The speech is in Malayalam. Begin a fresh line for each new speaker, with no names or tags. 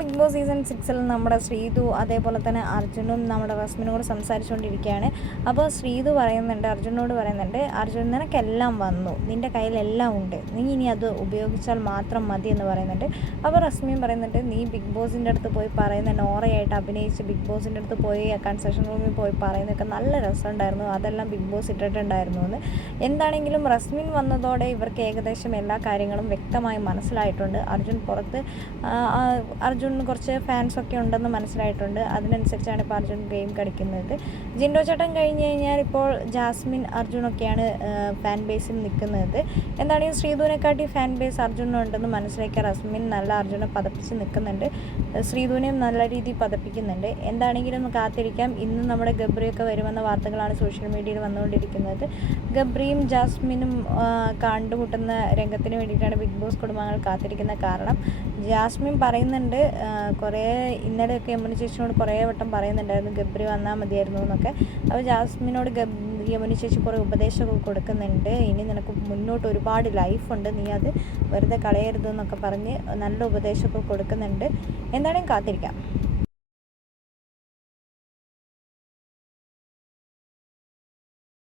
ബിഗ് ബോസ് സീസൺ സിക്സിൽ നമ്മുടെ ശ്രീതു അതേപോലെ തന്നെ അർജുനും നമ്മുടെ റസ്മിനോട് സംസാരിച്ചുകൊണ്ടിരിക്കുകയാണ്. അപ്പോൾ ശ്രീതു പറയുന്നുണ്ട് അർജുനോട് പറയുന്നുണ്ട് അർജുൻ നിനക്കെല്ലാം വന്നു. നിന്റെ കയ്യിലെല്ലാം ഉണ്ട്. നീ ഇനി അത് ഉപയോഗിച്ചാൽ മാത്രം മതി എന്ന് പറയുന്നുണ്ട്. അപ്പോൾ റസ്മിയും പറയുന്നുണ്ട് നീ ബിഗ് ബോസിന്റെ അടുത്ത് പോയി പറയുന്ന നോറയായിട്ട് അഭിനയിച്ച് ബിഗ് ബോസിന്റെ അടുത്ത് പോയി കൺസെഷൻ റൂമിൽ പോയി പറയുന്നതൊക്കെ നല്ല രസമുണ്ടായിരുന്നു. അതെല്ലാം ബിഗ് ബോസ് ഇട്ടിട്ടുണ്ടായിരുന്നു എന്ന്. എന്താണെങ്കിലും റസ്മിൻ വന്നതോടെ ഇവർക്ക് ഏകദേശം എല്ലാ കാര്യങ്ങളും വ്യക്തമായി മനസ്സിലായിട്ടുണ്ട്. അർജുൻ പുറത്ത് അർജുൻ അർജുന് കുറച്ച് ഫാൻസൊക്കെ ഉണ്ടെന്ന് മനസ്സിലായിട്ടുണ്ട്. അതിനനുസരിച്ചാണ് ഇപ്പോൾ അർജുൻ ഗെയിം കളിക്കുന്നത്. ജിൻഡോ ചേട്ടൻ കഴിഞ്ഞ് കഴിഞ്ഞാൽ ഇപ്പോൾ ജാസ്മിൻ അർജുനൊക്കെയാണ് ഫാൻ ബേസിൽ നിൽക്കുന്നത്. എന്താണെങ്കിൽ ശ്രീധുവിനെക്കാട്ടി ഫാൻ ബേസ് അർജുനുണ്ടെന്ന് മനസ്സിലാക്കിയ റസ്മിൻ നല്ല അർജുനെ പതപ്പിച്ച് നിൽക്കുന്നുണ്ട്. ശ്രീധുവിനെയും നല്ല രീതിയിൽ പതപ്പിക്കുന്നുണ്ട്. എന്താണെങ്കിലും കാത്തിരിക്കാം. ഇന്ന് നമ്മുടെ ഗബ്രിയൊക്കെ വരുമെന്ന വാർത്തകളാണ് സോഷ്യൽ മീഡിയയിൽ വന്നുകൊണ്ടിരിക്കുന്നത്. ഗബ്രിയും ജാസ്മിനും കണ്ടുമുട്ടുന്ന രംഗത്തിന് വേണ്ടിയിട്ടാണ് ബിഗ് ബോസ് കുടുംബങ്ങൾ കാത്തിരിക്കുന്ന കാരണം. ജാസ്മിൻ പറയുന്നുണ്ട് കുറേ ഇന്നലെയൊക്കെ യമുന ചേച്ചിയോട് കുറേ വട്ടം പറയുന്നുണ്ടായിരുന്നു ഗബ്രി വന്നാൽ മതിയായിരുന്നു എന്നൊക്കെ. അപ്പോൾ ജാസ്മിനോട് ഗബ് യമുന ചേച്ചി കുറേ ഉപദേശമൊക്കെ കൊടുക്കുന്നുണ്ട്. ഇനി നിനക്ക് മുന്നോട്ട് ഒരുപാട് ലൈഫുണ്ട്. നീ അത് വെറുതെ കളയരുത് എന്നൊക്കെ പറഞ്ഞ് നല്ല ഉപദേശമൊക്കെ കൊടുക്കുന്നുണ്ട്. എന്താണെങ്കിലും കാത്തിരിക്കാം.